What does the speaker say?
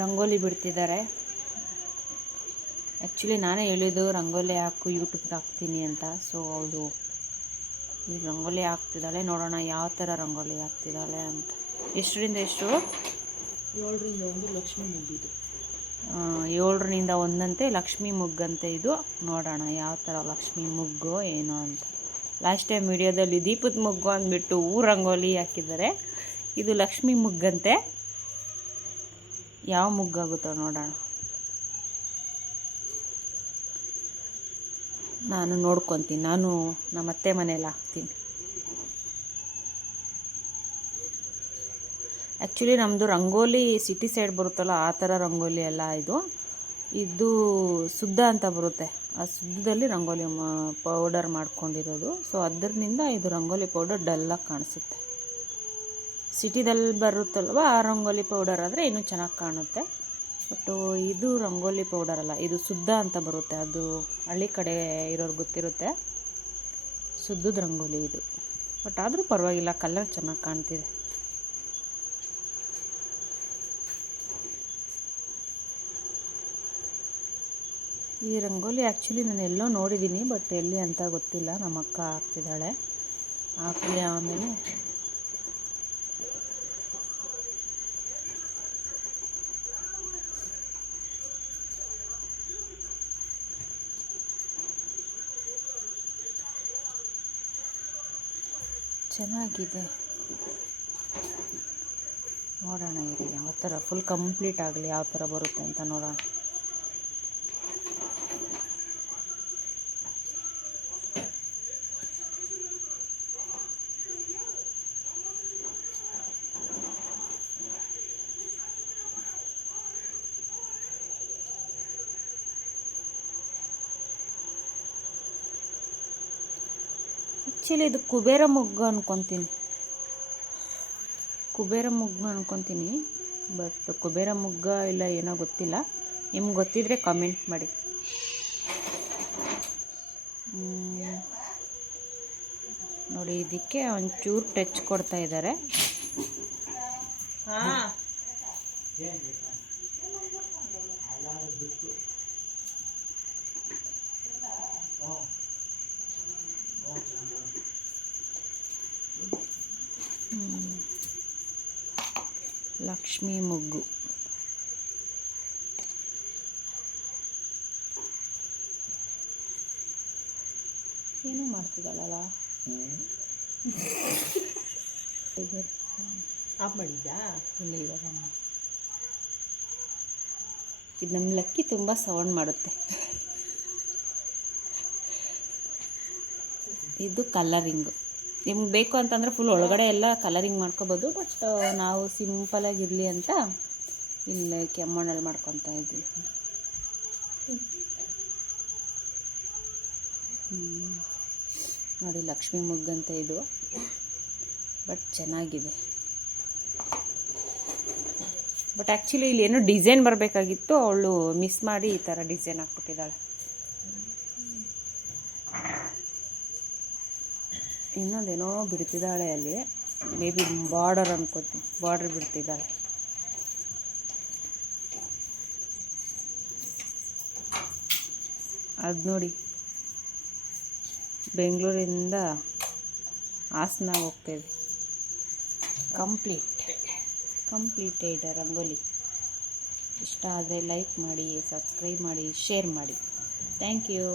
Rangoli ಬಿಡ್ತಿದ್ದಾರೆ. Actually ನಾನೇ ಹೇಳಿದ್ದು ರಂಗೋಲಿ ಹಾಕು ಯೂಟ್ಯೂಬ್ಗೆ ಹಾಕ್ತೀನಿ ಅಂತ. ಸೊ ಅವಳು ಈ ರಂಗೋಲಿ ಹಾಕ್ತಿದ್ದಾಳೆ. ನೋಡೋಣ ಯಾವ ಥರ ರಂಗೋಲಿ ಹಾಕ್ತಿದ್ದಾಳೆ ಅಂತ. ಎಷ್ಟರಿಂದ ಎಷ್ಟು? 7ರಿಂದ 1 ಲಕ್ಷ್ಮಿ ಮುಗ್ಗಿದ್ದು. 7ರಿಂದ 1 ಲಕ್ಷ್ಮಿ ಮುಗ್ಗಂತೆ ಇದು. ನೋಡೋಣ ಯಾವ ಥರ ಲಕ್ಷ್ಮಿ ಮುಗ್ಗು ಏನು ಅಂತ. ಲಾಸ್ಟ್ ಟೈಮ್ ವಿಡಿಯೋದಲ್ಲಿ ದೀಪದ ಮುಗ್ಗು ಅಂದ್ಬಿಟ್ಟು ರಂಗೋಲಿ ಹಾಕಿದ್ದಾರೆ. ಇದು ಲಕ್ಷ್ಮಿ ಮುಗ್ಗಂತೆ. ಯಾವ ಮುಗ್ಗಾಗುತ್ತೋ ನೋಡೋಣ. ನಾನು ನೋಡ್ಕೊತೀನಿ. ನಾನು ನಮ್ಮ ಅತ್ತೆ ಮನೇಲಿ ಹಾಕ್ತೀನಿ. ಆ್ಯಕ್ಚುಲಿ ನಮ್ಮದು ರಂಗೋಲಿ ಸಿಟಿ ಸೈಡ್ ಬರುತ್ತಲ್ಲ, ಆ ಥರ ರಂಗೋಲಿ ಅಲ್ಲ ಇದು. ಇದು ಸುದ್ದ ಅಂತ ಬರುತ್ತೆ. ಆ ಸುದ್ದದಲ್ಲಿ ರಂಗೋಲಿ ಪೌಡರ್ ಮಾಡ್ಕೊಂಡಿರೋದು. ಸೊ ಅದರಿಂದ ಇದು ರಂಗೋಲಿ ಪೌಡರ್ ಡಲ್ಲಾಗಿ ಕಾಣಿಸುತ್ತೆ. ಸಿಟಿದಲ್ಲಿ ಬರುತ್ತಲ್ವ ಆ ರಂಗೋಲಿ ಪೌಡರ್ ಆದರೆ ಇನ್ನೂ ಚೆನ್ನಾಗಿ ಕಾಣುತ್ತೆ. ಬಟ್ಟು ಇದು ರಂಗೋಲಿ ಪೌಡರ್ ಅಲ್ಲ, ಇದು ಸುದ್ದ ಅಂತ ಬರುತ್ತೆ. ಅದು ಹಳ್ಳಿ ಕಡೆ ಇರೋರು ಗೊತ್ತಿರುತ್ತೆ. ಸುದ್ದದ ರಂಗೋಲಿ ಇದು. ಬಟ್ ಆದರೂ ಪರವಾಗಿಲ್ಲ, ಕಲರ್ ಚೆನ್ನಾಗಿ ಕಾಣ್ತಿದೆ. ಈ ರಂಗೋಲಿ ಆ್ಯಕ್ಚುಲಿ ನಾನು ಎಲ್ಲೋ ನೋಡಿದ್ದೀನಿ, ಬಟ್ ಎಲ್ಲಿ ಅಂತ ಗೊತ್ತಿಲ್ಲ. ನಮ್ಮ ಅಕ್ಕ ಹಾಕ್ತಿದ್ದಾಳೆ. ಹಾಕಲಿ ಆಮೇಲೆ ಚೆನ್ನಾಗಿದೆ. ನೋಡೋಣ ಇರಿ ಯಾವ ಥರ ಫುಲ್ ಕಂಪ್ಲೀಟ್ ಆಗಲಿ, ಯಾವ ಥರ ಬರುತ್ತೆ ಅಂತ ನೋಡೋಣ. ಆ್ಯಕ್ಚುಲಿ ಇದು ಕುಬೇರ ಮುಗ್ಗು ಅನ್ಕೊತೀನಿ. ಬಟ್ ಕುಬೇರ ಮುಗ್ಗ ಇಲ್ಲ ಏನೋ ಗೊತ್ತಿಲ್ಲ. ನಿಮ್ಗೆ ಗೊತ್ತಿದ್ರೆ ಕಮೆಂಟ್ ಮಾಡಿ. ನೋಡಿ, ಇದಕ್ಕೆ ಒಂಚೂರು ಟಚ್ ಕೊಡ್ತಾ ಇದ್ದಾರೆ. ಲಕ್ಷ್ಮಿ ಮುಗ್ಗು. ಏನೋ ಮಾಡ್ತಿದ್ದಾಳಲ್ಲ. ಆಫ್ ಮಾಡಿದ್ದಾ? ಇಲ್ಲ, ಇವಾಗ ಇದು ನಮ್ಮ ಲಕ್ಕಿ ತುಂಬ ಸೌಂಡ್ ಮಾಡುತ್ತೆ. ಇದು ಕಲರಿಂಗು. ನಿಮ್ಗೆ ಬೇಕು ಅಂತಂದರೆ ಫುಲ್ ಒಳಗಡೆ ಎಲ್ಲ ಕಲರಿಂಗ್ ಮಾಡ್ಕೋಬೋದು. ಬಟ್ ನಾವು ಸಿಂಪಲಾಗಿರಲಿ ಅಂತ ಇಲ್ಲೇ ಕೆಮ್ಮಣ್ಣಲ್ಲಿ ಮಾಡ್ಕೊತಾ ಇದ್ದೀವಿ. ನೋಡಿ, ಲಕ್ಷ್ಮಿ ಮುಗ್ಗಂತ ಇದು. ಬಟ್ ಚೆನ್ನಾಗಿದೆ. ಬಟ್ ಆ್ಯಕ್ಚುಲಿ ಇಲ್ಲಿ ಏನೋ ಡಿಸೈನ್ ಬರಬೇಕಾಗಿತ್ತು. ಅವಳು ಮಿಸ್ ಮಾಡಿ ಈ ಥರ ಡಿಸೈನ್ ಹಾಕ್ಬಿಟ್ಟಿದ್ದಾಳೆ. ಇನ್ನೊಂದೇನೋ ಬಿಡ್ತಿದ್ದಾಳೆ ಅಲ್ಲಿ. ಮೇ ಬಿ ಬಾರ್ಡರ್ ಅನ್ಕೋತೀನಿ. ಬಾರ್ಡ್ರ್ ಬಿಡ್ತಿದ್ದಾಳೆ. ಅದು ನೋಡಿ, ಬೆಂಗಳೂರಿಂದ ಹಾಸನ ಹೋಗ್ತೇವೆ. ಕಂಪ್ಲೀಟೆಡ್ ರಂಗೋಲಿ. ಇಷ್ಟ ಆದರೆ ಲೈಕ್ ಮಾಡಿ, ಸಬ್ಸ್ಕ್ರೈಬ್ ಮಾಡಿ, ಶೇರ್ ಮಾಡಿ. Thank you.